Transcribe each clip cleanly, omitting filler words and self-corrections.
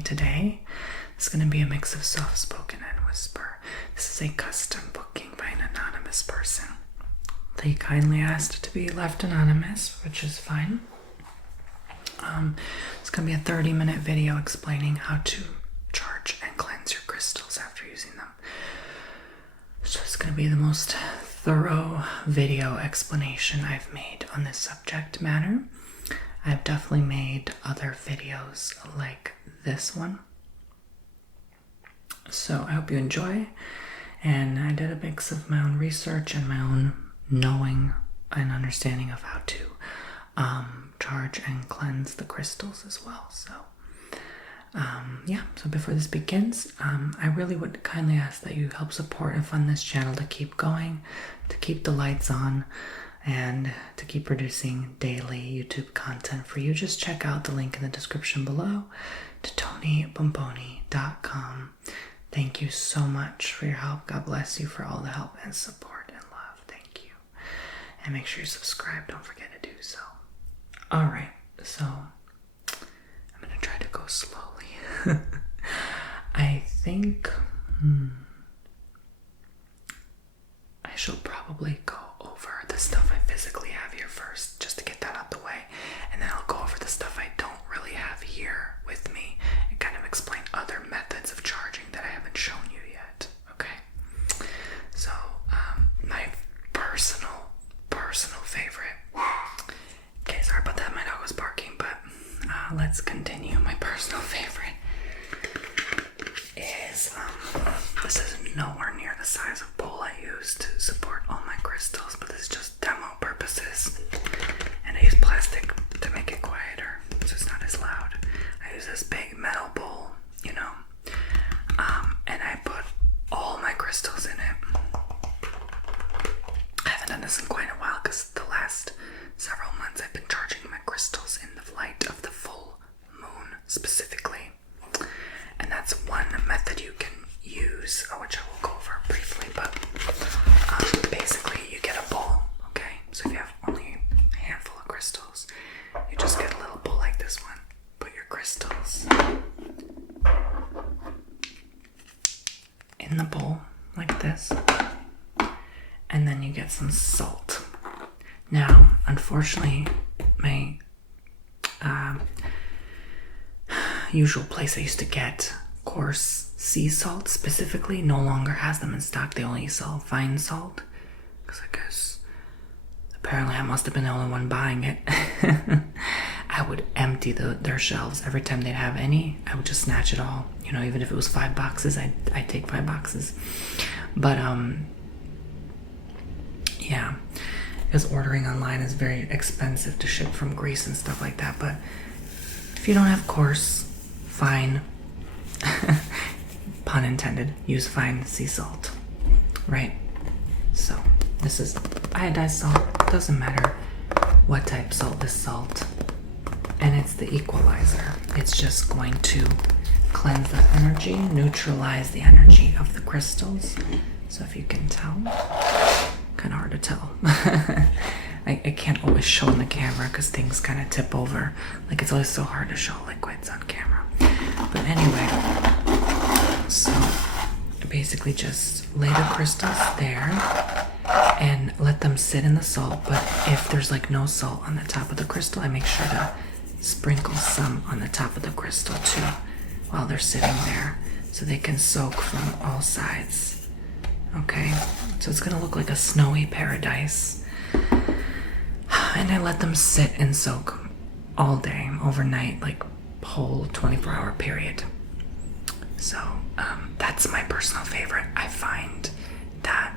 Bomboni today. It's going to be a mix of soft-spoken and whisper. This is a custom booking by an anonymous person. They kindly asked to be left anonymous, which is fine. It's going to be a 30-minute video explaining how to charge and cleanse your crystals after using them. So it's going to be the most thorough video explanation I've made on this subject matter. I've definitely made other videos like this one. So I hope you enjoy. And I did a mix of my own research and my own knowing and understanding of how to charge and cleanse the crystals as well. So so before this begins, I really would kindly ask that you help support and fund this channel to keep going, to keep the lights on, and to keep producing daily YouTube content for you. Just check out the link in the description below to TonyBomboni.com. Thank you so much for your help. God bless you for all the help and support and love. Thank you. And make sure you subscribe. Don't forget to do so. Alright, so I'm going to try to go slowly. I think I should probably go over the stuff I physically have here first, just to get that out the way, and then I'll go over the stuff I don't really have here with me and kind of explain other methods of charging that I haven't shown you yet. Okay, so my personal favorite. Okay, sorry about that, my dog was barking, but let's continue. My personal favorite is this is nowhere near the size of bowl I use to support all my crystals, but this is just demo purposes, and I use plastic to make it quieter so it's not as loud. I use this big metal bowl, and I put all my crystals in it. I haven't done this in quite a while because the last several months I've been charging my crystals in the light of the full moon specifically, and that's one method you can use, which I will go over briefly, but basically you get a bowl, okay? So if you have only a handful of crystals, you just get a little bowl like this one, put your crystals in the bowl like this, and then you get some salt. Now, unfortunately, my usual place I used to get coarse sea salt specifically no longer has them in stock. They only sell fine salt, because I guess apparently I must have been the only one buying it. I would empty their shelves every time they'd have any. I would just snatch it all, even if it was 5 boxes, I'd take 5 boxes. But yeah, because ordering online is very expensive to ship from Greece and stuff like that. But if you don't have coarse, fine, pun intended, use fine sea salt, right? So this is iodized salt. Doesn't matter what type salt is salt, and it's the equalizer. It's just going to cleanse the energy, neutralize the energy of the crystals. So if you can tell, kind of hard to tell. I can't always show on the camera because things kind of tip over. Like, it's always so hard to show liquids on camera. But anyway, so basically just lay the crystals there and let them sit in the salt. But if there's like no salt on the top of the crystal, I make sure to sprinkle some on the top of the crystal too while they're sitting there, so they can soak from all sides. Okay, so it's gonna look like a snowy paradise. And I let them sit and soak all day, overnight, like whole 24-hour period. So that's my personal favorite. I find that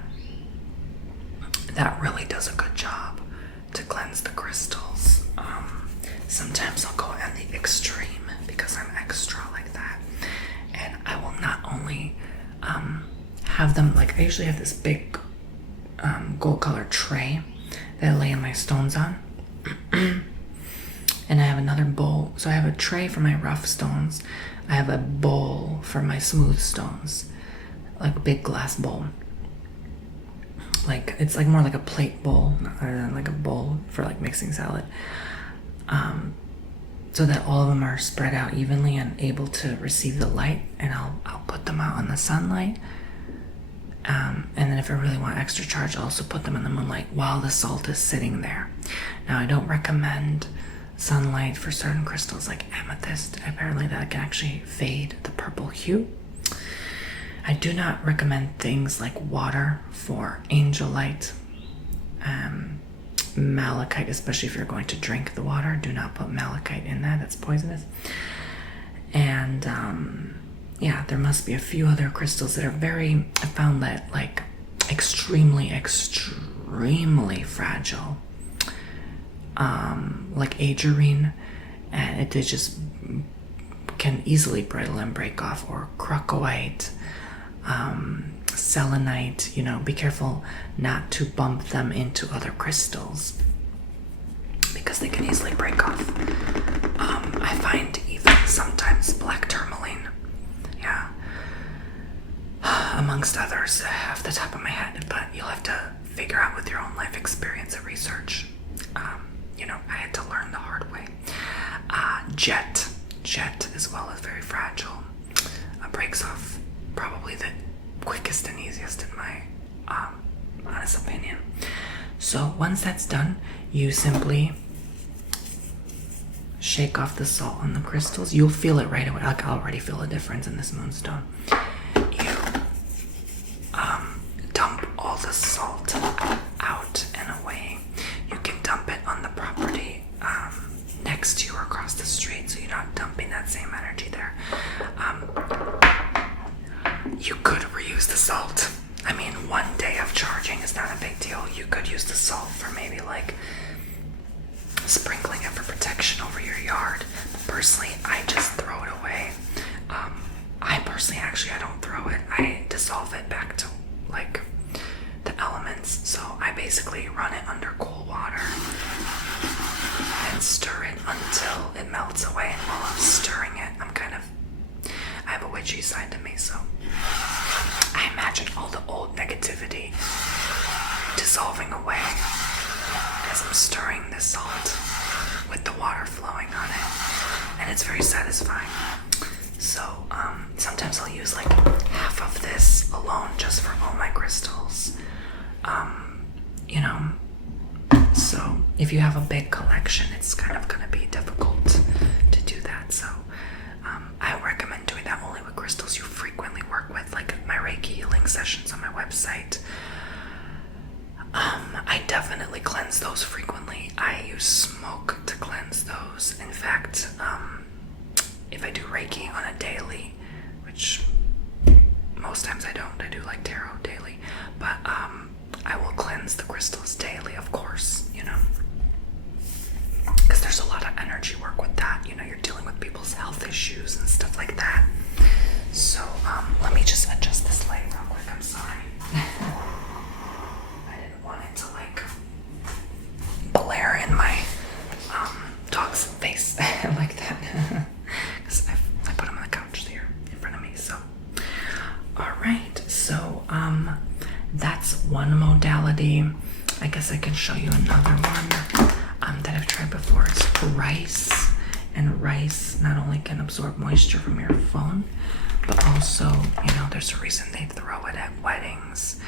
really does a good job to cleanse the crystals. Sometimes I'll go on the extreme because I'm extra like that, and I will not only have them, like, I usually have this big gold colored tray that I lay my stones on. And I have another bowl. So I have a tray for my rough stones. I have a bowl for my smooth stones, like a big glass bowl. Like, it's like more like a plate bowl rather than like a bowl for like mixing salad. so that all of them are spread out evenly and able to receive the light, and I'll put them out in the sunlight. And then if I really want extra charge, I'll also put them in the moonlight while the salt is sitting there. Now, I don't recommend sunlight for certain crystals like amethyst. Apparently that can actually fade the purple hue. I do not recommend things like water for angelite. Malachite, especially if you're going to drink the water, do not put malachite in that. That's poisonous. And yeah, there must be a few other crystals that are I found that like extremely fragile, like agerine, and it just can easily brittle and break off, or crocoite, selenite. Be careful not to bump them into other crystals because they can easily break off. I find even sometimes black tourmaline, amongst others, off the top of my head, but you'll have to figure out with your own life experience and research. I had to learn the hard way. Jet as well is very fragile. Breaks off probably the quickest and easiest in my honest opinion. So once that's done, you simply shake off the salt on the crystals. You'll feel it right away. Like, I already feel a difference in this moonstone. You dump all the salt out and away. You can dump it on the property next to you or across the street, so you're not dumping that same energy there. You could reuse the salt. I mean, 1 day of charging is not a big deal. You could use the salt for maybe like sprinkling it for protection over your yard. But personally, I just throw it away. I don't throw it. I dissolve it back to like the elements. So I basically run it under cool water and stir it until it melts away. And while I'm stirring it, I have a witchy side to me, so I imagine all the old negativity dissolving away as I'm stirring this salt with the water flowing on it, and it's very satisfying. So sometimes I'll use like half of this alone just for all my crystals. So if you have a big collection, it's kind of gonna be difficult to do that. So I recommend doing that only with crystals you frequently work with, like my Reiki healing sessions on my website. I definitely cleanse those frequently. I use smoke to cleanse those. In fact, if I do Reiki on a daily, which most times I don't, I do like tarot daily, but I will cleanse the crystals daily, of course, because there's a lot of energy work with that. You're dealing with people's health issues and stuff like that. So let me just adjust this light real quick. I'm sorry. I didn't want it to like glare in my dog's face like that, because I put him on the couch here in front of me. So alright, so that's one modality. I guess I can show you another one that I've tried before. It's rice. And rice not only can absorb moisture from your phone, but also, there's a reason they throw it at weddings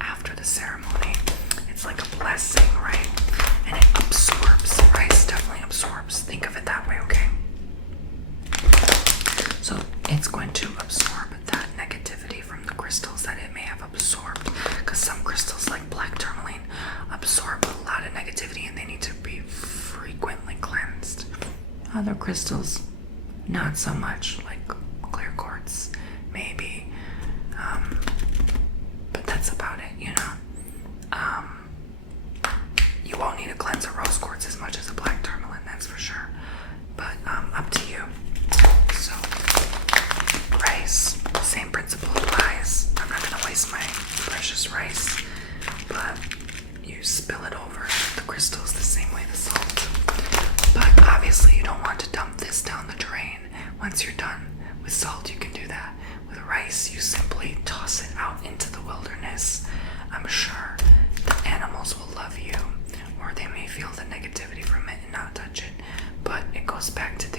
after the ceremony. It's like a blessing, right? And it absorbs. Rice definitely absorbs. Think of it that way, okay? So it's going to absorb that negativity from the crystals that it may have absorbed, because some crystals like black tourmaline absorb a lot of negativity and they need to be frequently cleansed. Other crystals, not so much, like clear quartz, maybe, but that's about it, You won't need to cleanse a rose quartz as much as a black tourmaline, that's for sure, but up to you. So, rice, same principle applies. I'm not going to waste my precious rice, but you spill it over the crystals the same way the salt. But obviously you don't want to dump this down the drain. Once you're done with salt, you can do that. With rice, you simply toss it out into the wilderness. I'm sure the animals will love you, or they may feel the negativity from it and not touch it. But it goes back to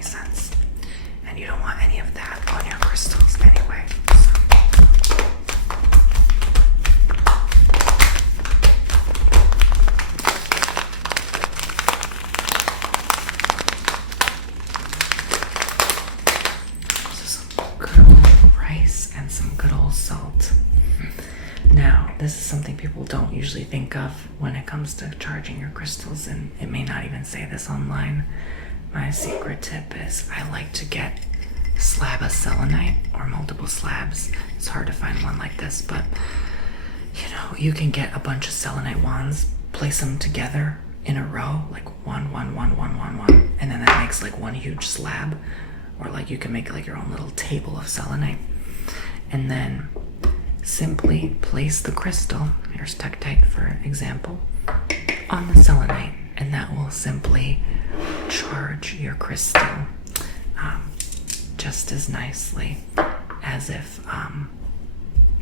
any sense. And you don't want any of that on your crystals anyway. So some good old rice and some good old salt. Now, this is something people don't usually think of when it comes to charging your crystals, and it may not even say this online. My secret tip is I like to get a slab of selenite or multiple slabs. It's hard to find one like this, but you know, you can get a bunch of selenite wands, place them together in a row, like one, and then that makes like one huge slab, or like you can make like your own little table of selenite, and then simply place the crystal, here's Tektite for example, on the selenite, and that will simply charge your crystal just as nicely as if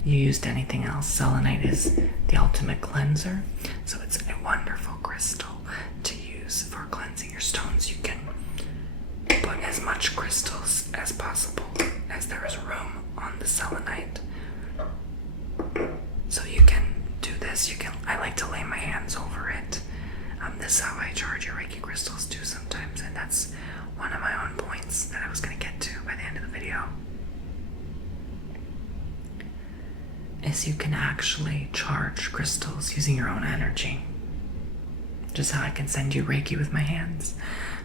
you used anything else. Selenite is the ultimate cleanser, so it's a wonderful crystal to use for cleansing your stones. You can put as much crystals as possible as there is room on the selenite. So you can do this. I like to lay my hands over it. This is how I charge your Reiki crystals too sometimes, and that's one of my own points that I was going to get to by the end of the video. Is you can actually charge crystals using your own energy. Just how I can send you Reiki with my hands.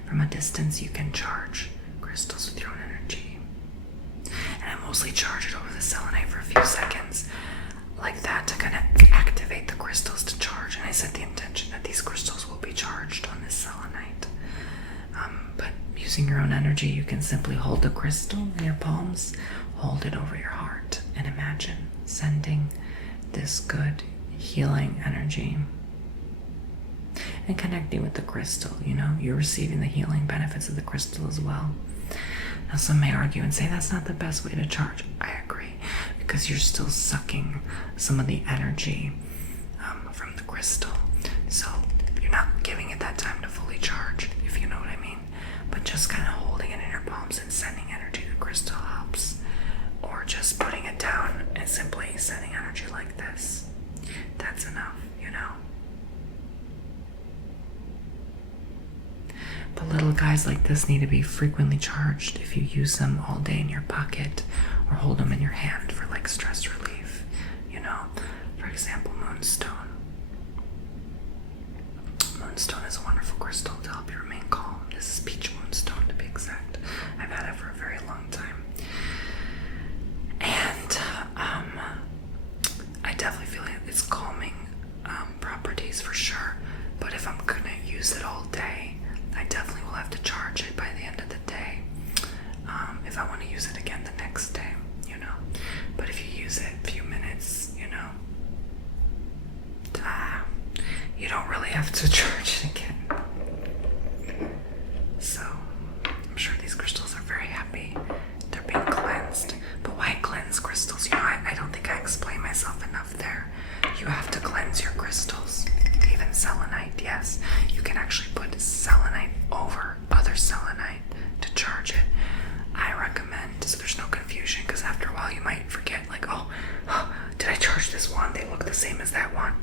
From a distance, you can charge crystals with your own energy. And I mostly charge it over the selenite for a few seconds, like that, to kind of activate the crystals to charge. And I set the intention that these crystals will be charged on this selenite. But using your own energy, you can simply hold the crystal in your palms, hold it over your heart, and imagine sending this good healing energy and connecting with the crystal. You know, you're receiving the healing benefits of the crystal as well. Now, some may argue and say that's not the best way to charge. I agree, because you're still sucking some of the energy from the crystal. So you're not giving it that time to fully charge, if you know what I mean. But just kind of holding it in your palms and sending energy to the crystal helps. Or just putting it down and simply sending energy like this. That's enough, you know. But little guys like this need to be frequently charged if you use them all day in your pocket or hold them in your hand for like stress relief, you know. For example, moonstone. Moonstone is a wonderful crystal to help you remain calm. This is peach moonstone to be exact. I've had it for a very long time. And I definitely feel like it's calming properties for sure. But if I'm gonna use it all day, I definitely will have to charge it by the end of the day. If I want to use it again the next day, you know. But if you use it a few minutes, you know, you don't really have to charge it again. So I'm sure these crystals are very happy. They're being cleansed. But why cleanse crystals? You know, I don't think I explained myself enough there. You have to cleanse your crystals. Even selenite, yes. You can actually put selenite over other selenite to charge it. I recommend, so there's no confusion, because after a while you might forget, like, oh, did I charge this one? They look the same as that one.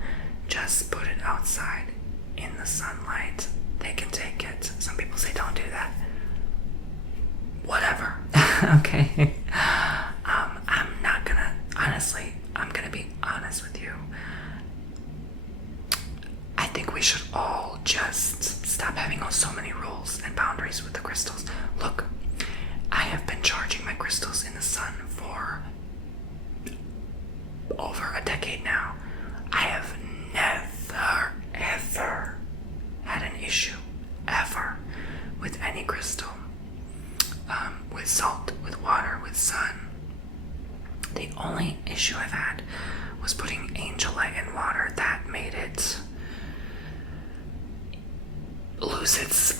Just put it outside in the sunlight. They can take it. Some people say don't do that. Whatever. Okay. I'm not gonna, honestly, I'm gonna be honest with you. I think we should all just stop having so many rules and boundaries with the crystals. Look, I have been charging my crystals in the sun for over a decade now. I have never, ever had an issue, ever, with any crystal. With salt, with water, with sun. The only issue I've had was putting angel light in water. That made it lose its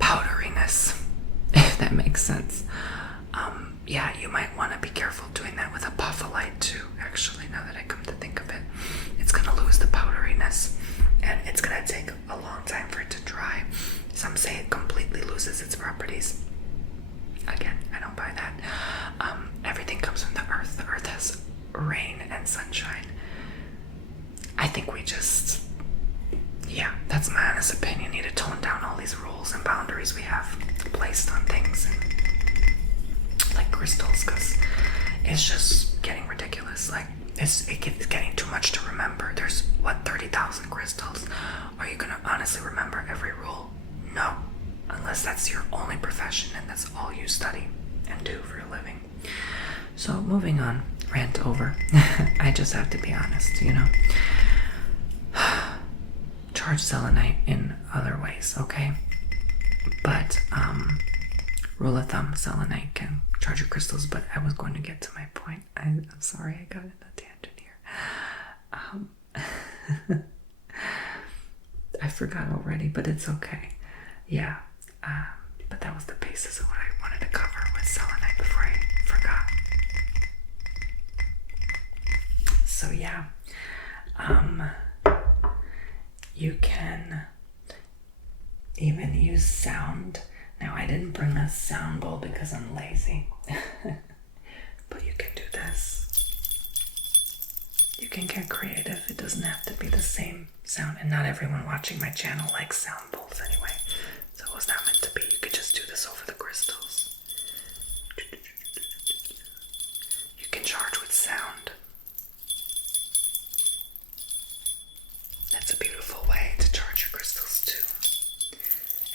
powderiness, if that makes sense. Yeah, you might want to be careful doing that with apophyllite too, actually, now that I come to think of it. It's going to lose the powderiness. properties. Again, I don't buy that. Everything comes from the earth. The earth has rain and sunshine. I think we just, yeah, that's my honest opinion. Need to tone down all these rules and boundaries we have placed on things, and like crystals, because it's just getting ridiculous. Like, it's getting too much to remember. There's, 30,000 crystals. Are you gonna honestly remember every rule? No. Unless that's your only profession and that's all you study and do for a living. So moving on, rant over. I just have to be honest, Charge selenite in other ways, okay? But rule of thumb, selenite can charge your crystals, but I was going to get to my point. I'm sorry I got in a tangent here. I forgot already, but it's okay. Yeah. But that was the basis of what I wanted to cover with selenite before I forgot. So yeah, you can even use sound. Now, I didn't bring a sound bowl because I'm lazy, but you can do this. You can get creative. It doesn't have to be the same sound, and not everyone watching my channel likes sound bowls anyway. So it was not meant to be. You could just do this over the crystals. You can charge with sound. That's a beautiful way to charge your crystals too.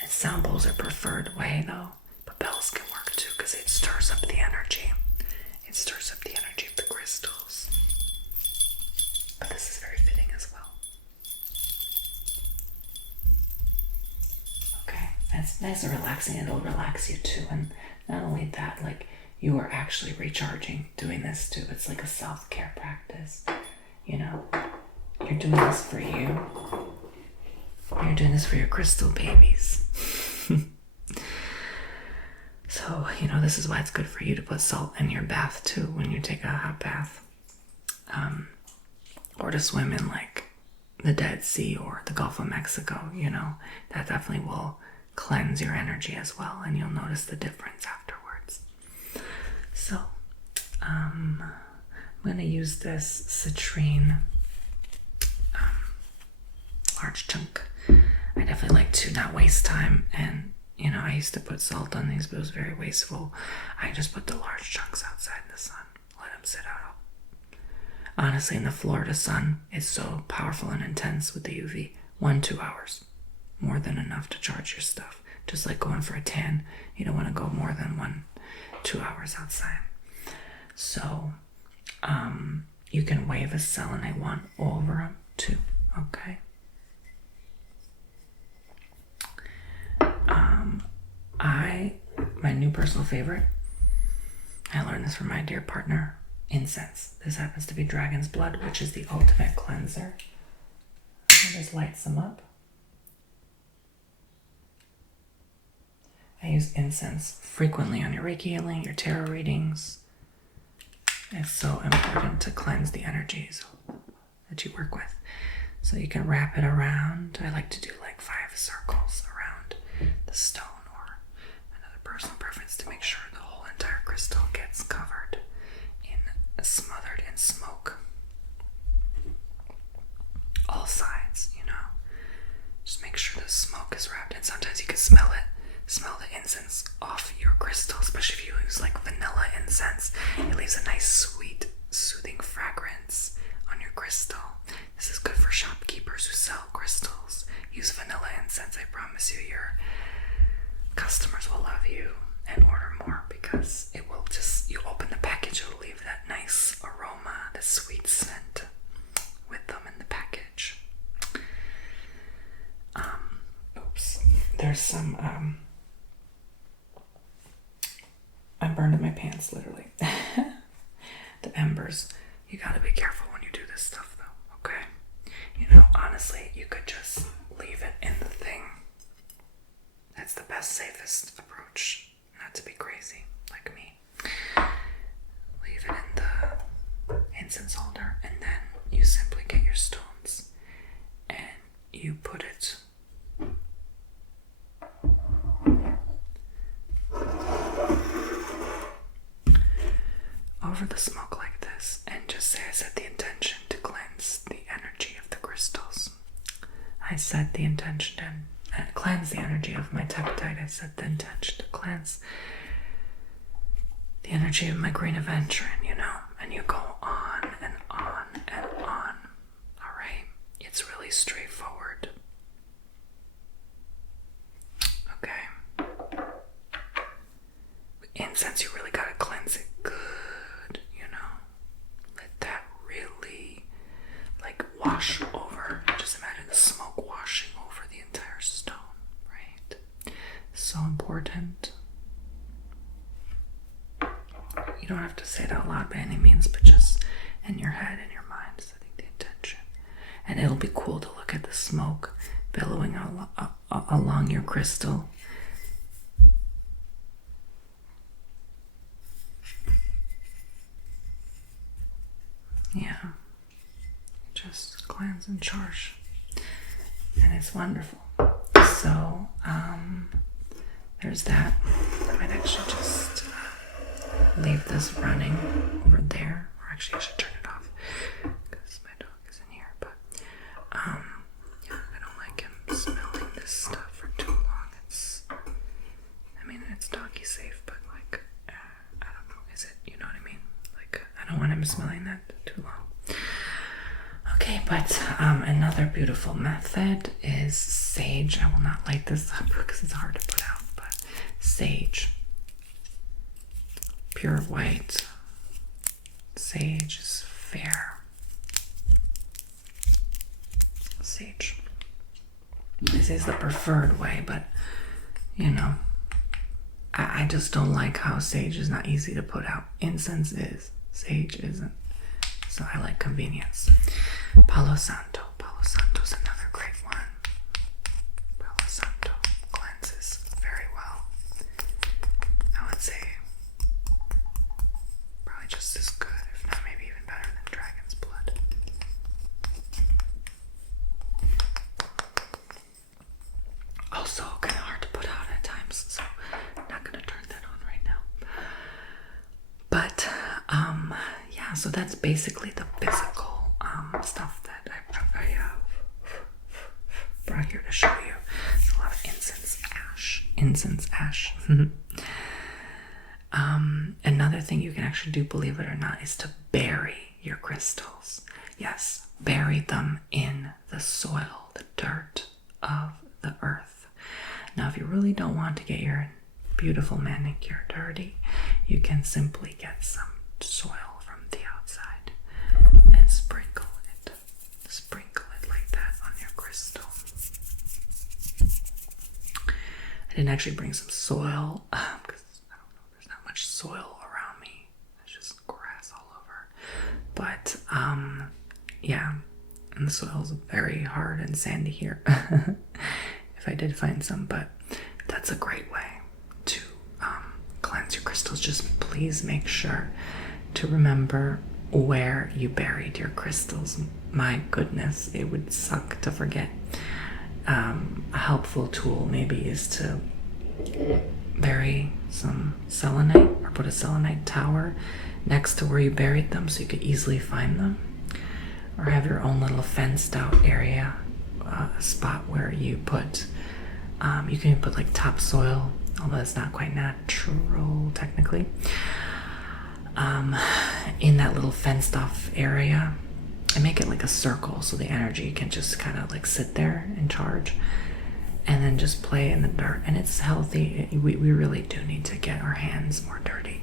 And sound bowls are preferred way though, but bells can work too because it stirs up the energy. It stirs up the energy of the crystals. But this is very fitting as well. Okay, that's nice and relaxing. It'll relax you too. And not only that, like, you are actually recharging doing this too. It's like a self-care practice. You're doing this for you. You're doing this for your crystal babies. So, this is why it's good for you to put salt in your bath too when you take a hot bath. Or to swim in like the Dead Sea or the Gulf of Mexico, that definitely will cleanse your energy as well, and you'll notice the difference afterwards. So, I'm going to use this citrine large chunk. I definitely like to not waste time, and I used to put salt on these, but it was very wasteful. I just put the large chunks outside in the sun, let them sit out. Honestly, in the Florida sun, it's so powerful and intense with the UV. 1-2 hours, more than enough to charge your stuff. Just like going for a tan, you don't want to go more than 1-2 hours outside. So, you can wave a selenite wand over them too, okay? My new personal favorite, I learned this from my dear partner, incense. This happens to be dragon's blood, which is the ultimate cleanser. It just lights them up. I use incense frequently on your Reiki healing, your tarot readings. It's so important to cleanse the energies that you work with. So you can wrap it around. I like to do like 5 circles around the stone, or another personal preference to make sure the whole entire crystal gets covered smothered in smoke. All sides, Just make sure the smoke is wrapped in. Sometimes you can smell it. Smell the incense off your crystal, especially if you use like vanilla incense. It leaves a nice, sweet, soothing fragrance on your crystal. This is good for shopkeepers who sell crystals. Use vanilla incense. I promise you, your customers will love you and order more, because it will just, you open the package, it will leave that nice aroma, the sweet scent with them in the package. Oops. There's some, I burned in my pants, literally. The embers. You gotta be careful when you do this stuff though, okay? Honestly, you could just leave it in the thing. That's the best, safest approach. Not to be crazy like me. Leave it in the incense holder, and then you simply get your stones and you put it set the intention and cleanse the energy of my tektite. I set the intention to cleanse the energy of my green aventurine, you know, and you go on and on and on. All right, it's really straightforward. Okay. Incense, you really gotta cleanse it good, you know. Let that really, like, wash over. Just imagine the smoke washing over the entire stone, right? So important. You don't have to say it out loud by any means, but just in your head, in your mind, setting the intention. And it'll be cool to look at the smoke billowing along your crystal. Yeah, just cleanse and charge, and it's wonderful. So there's that. I might actually just leave this running over there, or actually I should turn it off because my dog is in here. But yeah, I don't like him smelling this stuff for too long. I mean, it's doggy safe, but like, I don't know, is it, you know what I mean? Like, I don't want him smelling that too long. Okay, but another beautiful method is sage. I will not light this up because it's hard to put out, but sage. Pure white. Sage is fair. Sage. This is the preferred way, but you know, I just don't like how sage is not easy to put out. Incense is, sage isn't. So I like convenience. Palo Santo. Palo Santo is another great one. Palo Santo cleanses very well. I would say probably just as good, if not maybe even better than dragon's blood. Also kind of hard to put out at times, so I'm not going to turn that on right now. But yeah, so that's basically the physical stuff that I have brought here to show you. It's a lot of incense ash. Incense ash. Another thing you can actually do, believe it or not, is to bury your crystals. Yes, bury them in the soil, the dirt of the earth. Now, if you really don't want to get your beautiful manicure dirty, you can simply get some soil from the outside and sprinkle it like that on your crystal. I didn't actually bring some soil because I don't know, there's not much soil around me. There's just grass all over. But yeah, and the soil is very hard and sandy here. If I did find some, but that's a great way to cleanse your crystals. Just please make sure to remember where you buried your crystals. My goodness, it would suck to forget. A helpful tool maybe is to bury some selenite or put a selenite tower next to where you buried them so you could easily find them, or have your own little fenced out area, a spot where you put you can put like topsoil, although it's not quite natural technically, in that little fenced off area, and make it like a circle so the energy can just kind of like sit there and charge, and then just play in the dirt. And it's healthy. We really do need to get our hands more dirty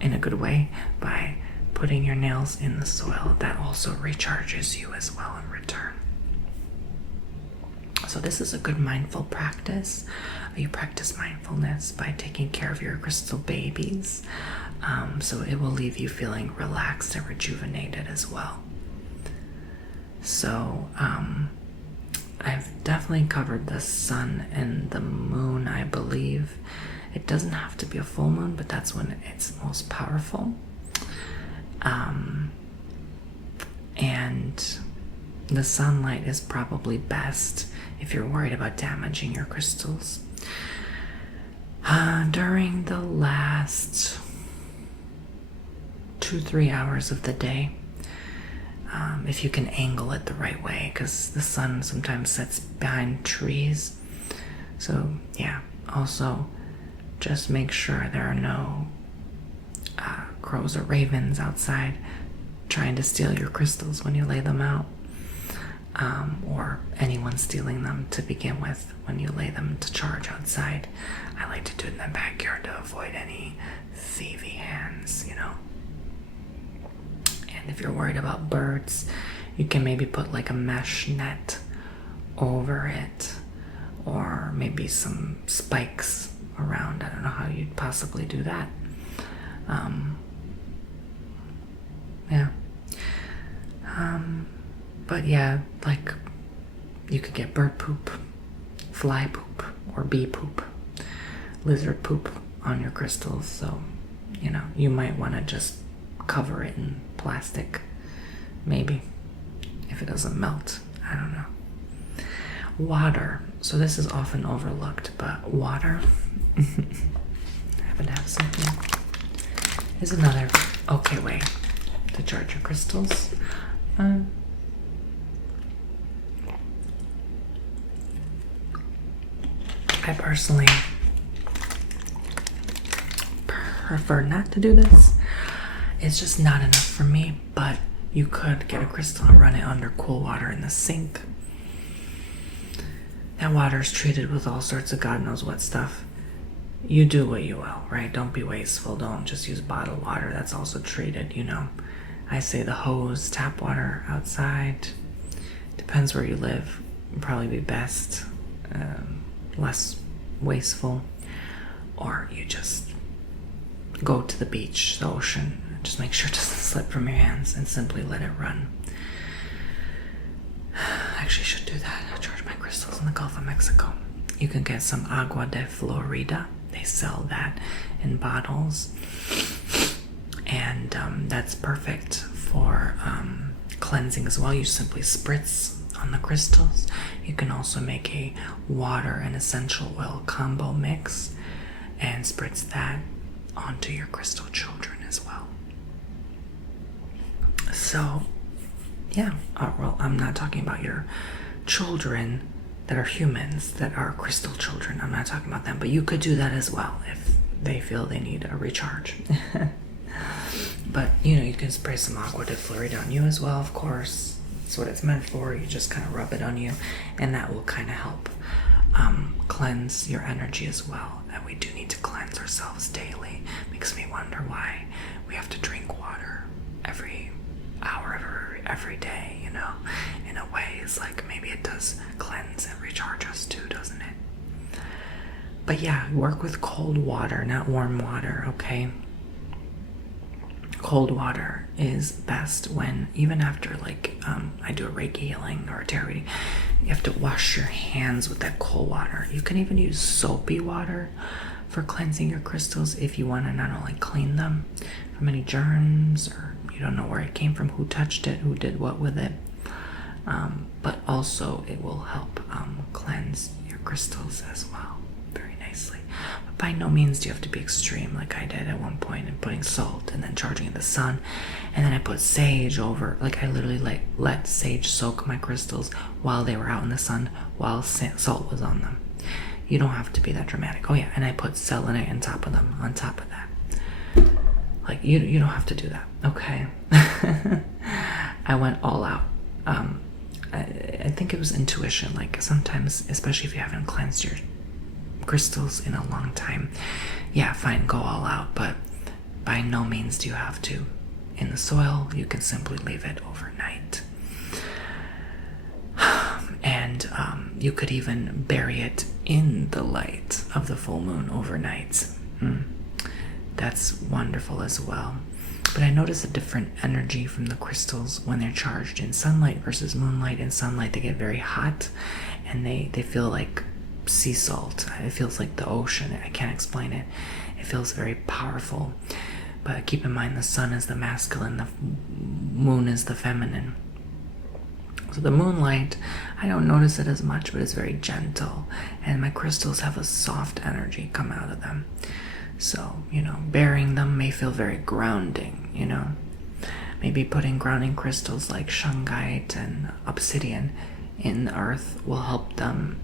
in a good way by putting your nails in the soil. That also recharges you as well in return. So this is a good mindful practice. You practice mindfulness by taking care of your crystal babies. So it will leave you feeling relaxed and rejuvenated as well. So I've definitely covered the sun and the moon, I believe. It doesn't have to be a full moon, but that's when it's most powerful. And the sunlight is probably best if you're worried about damaging your crystals. During the last 2-3 hours of the day, if you can angle it the right way, because the sun sometimes sets behind trees. So yeah, also just make sure there are no crows or ravens outside trying to steal your crystals when you lay them out, or anyone stealing them to begin with when you lay them to charge outside. I like to do it in the backyard to avoid any thievy hands, you know. And if you're worried about birds, you can maybe put like a mesh net over it, or maybe some spikes around. I don't know how you'd possibly do that. Yeah. But yeah, like you could get bird poop, fly poop, or bee poop, lizard poop on your crystals. So, you know, you might want to just cover it in plastic, maybe, if it doesn't melt. I don't know. Water. So this is often overlooked, but water, happen to have something, is another okay way to charge your crystals. I personally prefer not to do this. It's just not enough for me, but you could get a crystal and run it under cool water in the sink. That water is treated with all sorts of God knows what stuff. You do what you will, right? Don't be wasteful. Don't just use bottled water. That's also treated, you know. I say the hose, tap water outside. Depends where you live. Would probably be best. Less wasteful. Or you just go to the beach, the ocean. Just make sure it doesn't slip from your hands and simply let it run. I actually should do that. I charge my crystals in the Gulf of Mexico. You can get some agua de Florida. They sell that in bottles. And that's perfect for cleansing as well. You simply spritz on the crystals. You can also make a water and essential oil combo mix and spritz that onto your crystal children as well. So, yeah. Well, I'm not talking about your children that are humans, that are crystal children. I'm not talking about them, but you could do that as well if they feel they need a recharge. But, you know, you can spray some agua de Florida on you as well, of course. That's what it's meant for. You just kind of rub it on you, and that will kind of help cleanse your energy as well. And we do need to cleanse ourselves daily. Makes me wonder why we have to drink water every hour, every day, you know. In a way, it's like maybe it does cleanse and recharge us too, doesn't it? But yeah, work with cold water, not warm water, okay? Cold water is best when, even after like I do a Reiki healing or a tarot reading, you have to wash your hands with that cold water. You can even use soapy water for cleansing your crystals if you want to not only clean them from any germs, or you don't know where it came from, who touched it, who did what with it, but also it will help cleanse your crystals as well very nicely. But by no means do you have to be extreme like I did at one point, and putting salt and then charging in the sun, and then I put sage over. Like I literally let sage soak my crystals while they were out in the sun, while salt was on them. You don't have to be that dramatic. Oh yeah, and I put selenite on top of them, on top of that. Like you don't have to do that, okay? I went all out. I think it was intuition. Like sometimes, especially if you haven't cleansed your crystals in a long time, yeah, fine, go all out, but by no means do you have to. In the soil, you can simply leave it overnight. And you could even bury it in the light of the full moon overnight. That's wonderful as well. But I notice a different energy from the crystals when they're charged in sunlight versus moonlight. In sunlight, they get very hot, and they feel like sea salt. It feels like the ocean. I can't explain it. It feels very powerful. But keep in mind, the sun is the masculine, the moon is the feminine. So the moonlight, I don't notice it as much, but it's very gentle, and my crystals have a soft energy come out of them. So, you know, burying them may feel very grounding, you know. maybe putting grounding crystals like shungite and obsidian in the earth will help them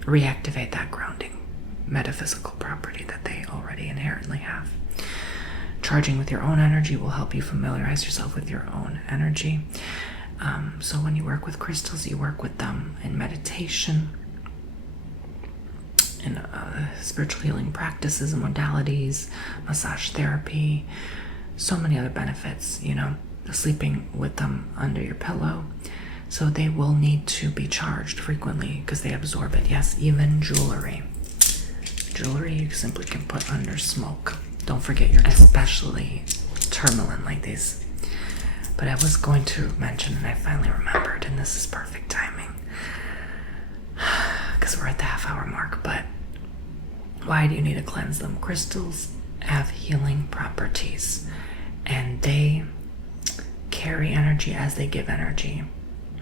reactivate that grounding metaphysical property that they already inherently have. Charging with your own energy will help you familiarize yourself with your own energy. So when you work with crystals, you work with them in meditation, in spiritual healing practices and modalities, massage therapy, so many other benefits, sleeping with them under your pillow. So they will need to be charged frequently because they absorb it. Yes, even jewelry. Jewelry you simply can put under smoke. Don't forget your, especially tourmaline like these. But I was going to mention, and I finally remembered, and this is perfect timing because we're at the half-hour mark. But why do you need to cleanse them? Crystals have healing properties, and they carry energy as they give energy.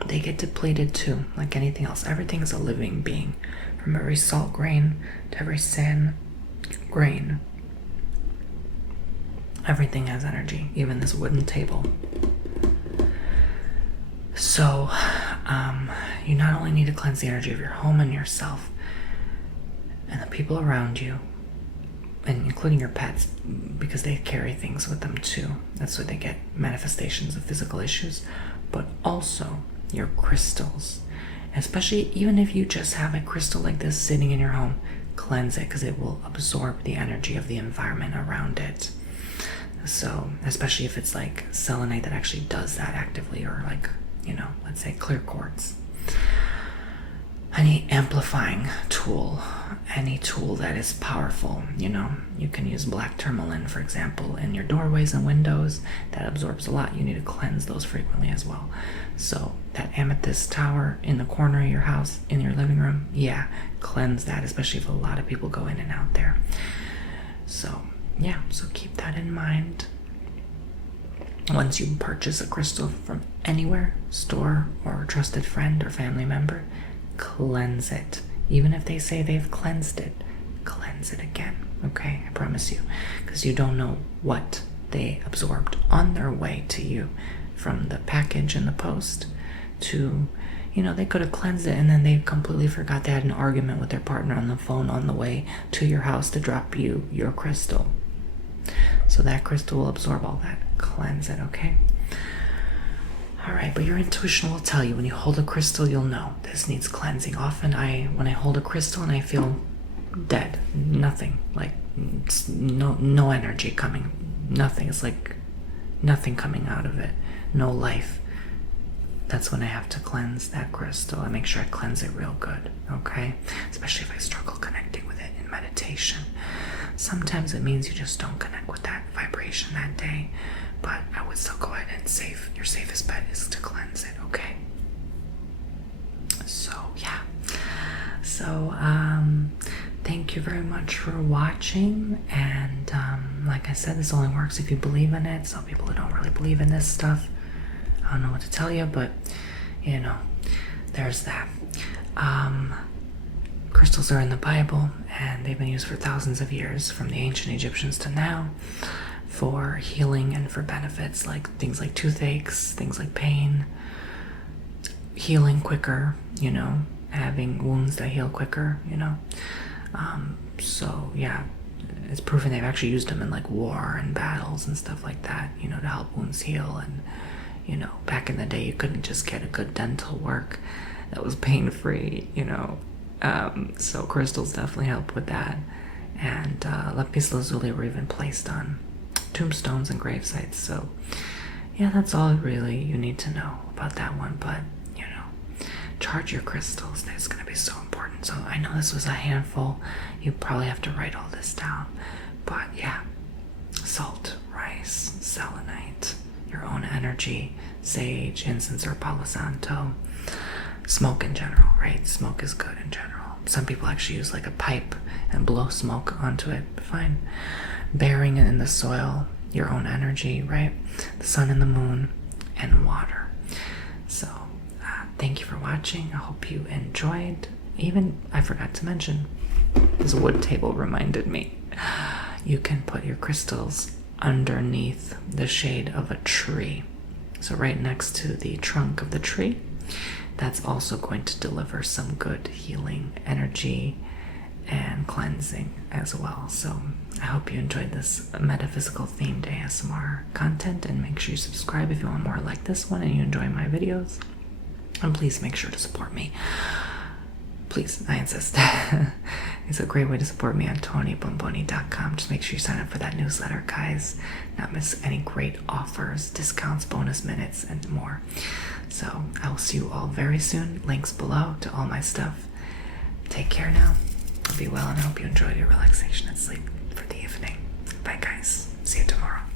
They get depleted too, like anything else. Everything is a living being, from every salt grain to every sand grain. Everything has energy, even this wooden table. So, you not only need to cleanse the energy of your home and yourself and the people around you, and including your pets, because they carry things with them too. That's why they get manifestations of physical issues, but also your crystals. Especially even if you just have a crystal like this sitting in your home, cleanse it because it will absorb the energy of the environment around it. So, especially if it's like selenite that actually does that actively, or like, let's say clear quartz. Any amplifying tool, any tool that is powerful, you can use black tourmaline, for example, in your doorways and windows. That absorbs a lot. You need to cleanse those frequently as well. So that amethyst tower in the corner of your house, in your living room, cleanse that, especially if a lot of people go in and out there. So keep that in mind. Once you purchase a crystal from anywhere, store or trusted friend or family member, cleanse it. Even if they say they've cleansed it, cleanse it again. Okay, I promise you, because you don't know what they absorbed on their way to you, from the package in the post to, they could have cleansed it and then they completely forgot they had an argument with their partner on the phone on the way to your house to drop you your crystal. So that crystal will absorb all that. Cleanse it, okay? All right, but your intuition will tell you when you hold a crystal, you'll know this needs cleansing. Often when I hold a crystal and I feel dead, nothing, like no energy coming, nothing. It's like nothing coming out of it, no life. That's when I have to cleanse that crystal. I make sure I cleanse it real good, okay? Especially if I struggle connecting with it in meditation. Sometimes it means you just don't connect with that vibration that day, but I would still go ahead and your safest bet is to cleanse it, okay? So, thank you very much for watching, and like I said, this only works if you believe in it. Some people who don't really believe in this stuff, I don't know what to tell you, but, there's that. Crystals are in the Bible, and they've been used for thousands of years, from the ancient Egyptians to now, for healing and for benefits, like things like toothaches, things like pain, healing quicker, having wounds that heal quicker, it's proven they've actually used them in like war and battles and stuff like that, to help wounds heal. And, back in the day, you couldn't just get a good dental work that was pain-free, so crystals definitely help with that. And lapis lazuli were even placed on tombstones and grave sites. So that's all really you need to know about that one. But charge your crystals. That's going to be so important. So I know this was a handful. You probably have to write all this down. But salt, rice, selenite, your own energy, sage, incense, or palo santo. Smoke in general, right? Smoke is good in general. Some people actually use like a pipe and blow smoke onto it. Fine. Bearing in the soil, your own energy, right? The sun and the moon, and water. So, thank you for watching. I hope you enjoyed. Even, I forgot to mention, this wood table reminded me. You can put your crystals underneath the shade of a tree. So right next to the trunk of the tree, that's also going to deliver some good healing energy and cleansing as well. So I hope you enjoyed this metaphysical themed ASMR content, and make sure you subscribe if you want more like this one and you enjoy my videos. And please make sure to support me. Please, I insist. It's a great way to support me on TonyBomboni.com. Just make sure you sign up for that newsletter, guys. Not miss any great offers, discounts, bonus minutes, and more. So I will see you all very soon. Links below to all my stuff. Take care now. Be well, and I hope you enjoyed your relaxation and sleep for the evening. Bye, guys. See you tomorrow.